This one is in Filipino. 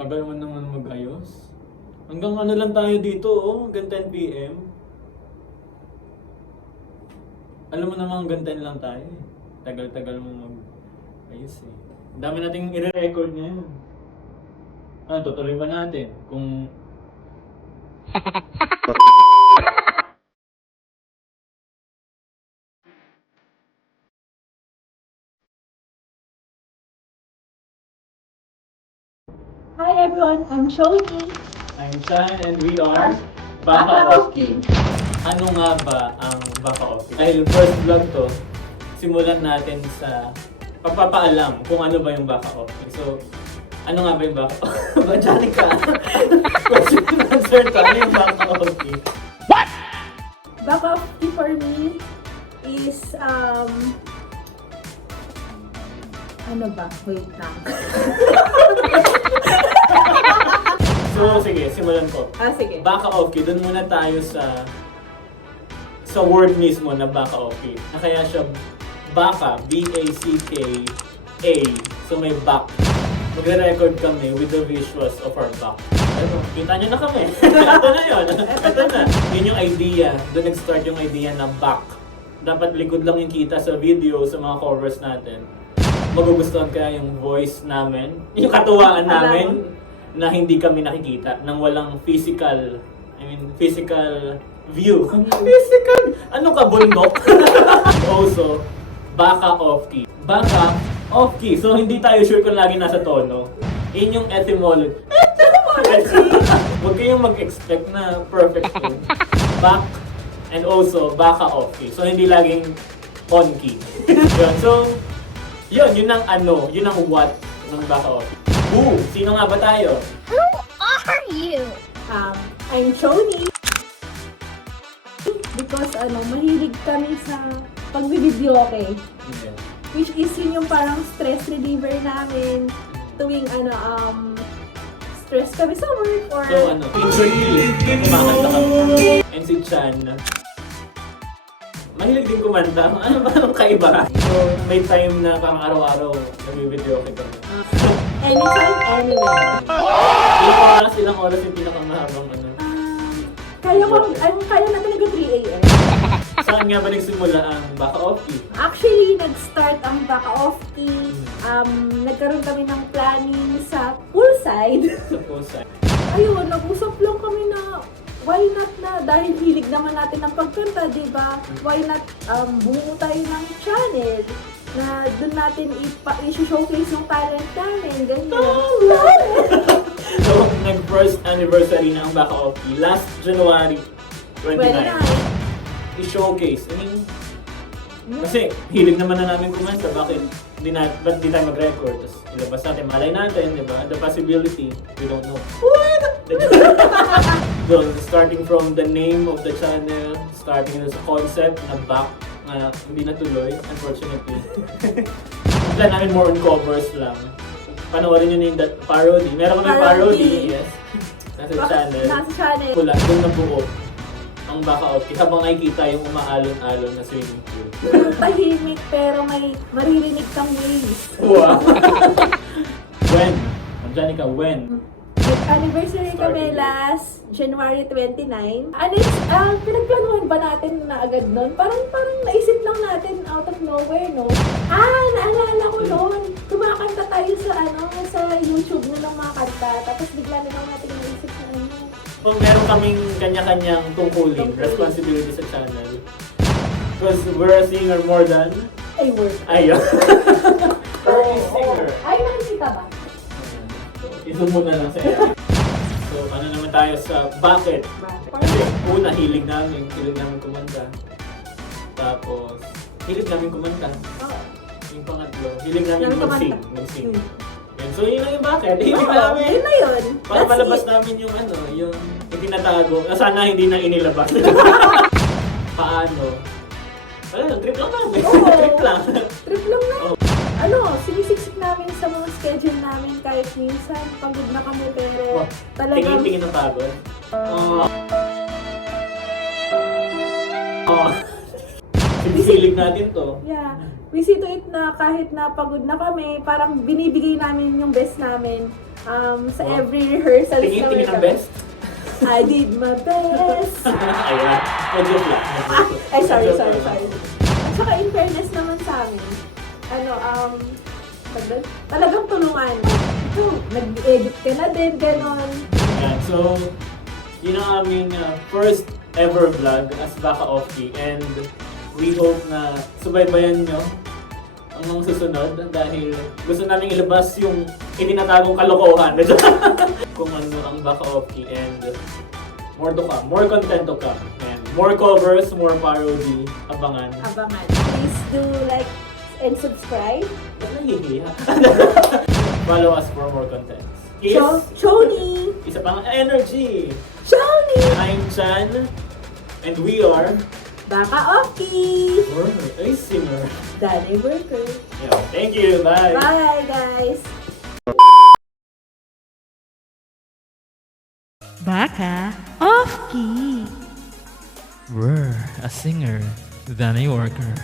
Tagal mo naman mag-ayos. Hanggang ano lang tayo dito, oh. Hanggang 10 PM. Alam mo naman hanggang 10 lang tayo eh. Tagal-tagal mo mag-ayos eh. Ang dami nating i-record ngayon. Ano, tutuloy ba natin? Kung... Hi everyone, I'm Shoni. I'm Chan and we are Baka Oki. Ano nga ba ang Baka Oki? Dahil first vlog to, simulan natin sa pagpapaalam kung ano ba yung Baka Oki. So, ano nga ba yung Baka Oki? Ba, Janica? Question and answer to. Ano yung Baka Oki? Baka Oki for me is, ano ba? Wait lang. So, sige, simulan ko. Sige. Baka Oki, dun muna tayo sa word mismo na Baka Oki. Na kaya siya Baka, B-A-C-K-A. So may back. Magre-record kami with the visuals of our back. Ano, kita nyo na kami. Ito na yun. Ito na. Yun yung idea. Doon nag-start yung idea ng back. Dapat likod lang yung kita sa video, sa mga covers natin. Magugustuhan kaya yung voice namin, yung katuwaan namin na hindi kami nakikita, nang walang physical view. Physical? Ano ka, bundok? Also, Baka Off-key. Baka Off-key. So, hindi tayo sure kung lagi nasa tono. Yun yung etymology. Huwag kayong mag-expect na perfect tone. Back and also Baka Off-key. So, hindi laging on-key. Yun. So, yun ang ano, yun ang what ng Baka Off-key. Who? Sino nga ba tayo? Who are you? I'm Shoni. Because mahilig kami sa pag-video, okay? Yeah. Which is yun yung parang stress reliever namin tuwing stress kami sa work or... So intriguely, kumakanta kami. And si Chan, mahilig din kumanta. Ano ba nung kaiba? So may time na parang araw-araw nag-video kita. Anytime, anywhere. Ilang oras yung pinakamahabang ano? Kaya na talaga 3 AM. Saan nga ba nagsimula ang Baka Off-key? Actually, nag-start ang Baka Off-key. Nagkaroon kami ng planning sa poolside. Sa poolside. Ayun, nag-usap lang kami na why not na, dahil hilig naman natin ng pagkanta, di ba? Why not bumuo tayo ng channel na doon natin i-showcase yung talent namin, ganyan. So, nag-first anniversary na ang Baka Off-key last January 29. I-showcase. I mean, kasi hilig naman na namin kumanta, ba't di tayo mag-record? Tapos ilabas natin, malay natin, di ba? The possibility, we don't know. What? So, starting from the name of the channel, starting sa concept na back, na hindi natuloy, unfortunately. Plan namin more on covers lang. Panoorin nyo na yung parody. Meron kami parody, yes. Nasa channel. Nasa channel. Wala, doon nabuo ang Baka Off-key habang nakikita yung umaalon-alon na swimming pool. Tahimik pero may maririnig kang waves. Wow! When? Janica, when? Anniversary kami last January 29. Pinagplanuhan ba natin na agad nun? Parang naisip lang natin out of nowhere, no? Naalala ko noon. Kumakanta tayo sa YouTube na ng mga kanta. Tapos bigla na lang natin naisip na Kung meron kaming kanya-kanyang tungkulin, responsibility sa channel. Because we're a singer more than... ay, work. Ayun. We're a singer. Ay, nakikita ba? I-zoom mo na lang sa iyo. So, ano naman tayo sa bakit? Kasi una, hilig namin kumanta. Tapos, hilig namin kumanta. Yung pangatlo, hilig namin mag-sing. Yan. So, yun lang yung bakit. Hilig namin. Yun na yun. Para malabas namin yung yung itinatago. Sana hindi na inilabas. Paano? Wala lang, trip lang namin. Trip lang. Trip lang na. Sinisiksik namin sa mga schedule namin kahit minsan pagod na kami pero talagang... Tingin ng pagod. Sinisilig natin to. Yeah. we see to it na kahit na pagod na kami, parang binibigay namin yung best namin sa Wow. every rehearsal. Tingin ang best. I did my best. Ayan. Joke lang. Ay, sorry. Joke lang. At saka in fairness naman sa amin, talagang tulungan. Ito, nag-edit ka na din, ganon. Yan. So, yun ang aming first ever vlog as Baka Off-Key. And we hope na subaybayan nyo ang mga susunod dahil gusto namin ilabas yung itinatagong kalokohan kung ano ang Baka Off-Key, and more to come, more content to come, and more covers, more parody, abangan. Please do like and subscribe. Nahihiya. Follow us for more contents. Kiss, Choni! isa pang energy. Choni! I'm Chan, and we are Baka Off-Key! a singer. Danny Worker. Yeah, thank you. Bye. Bye, guys! Baka Off-Key. We're a singer, than a worker.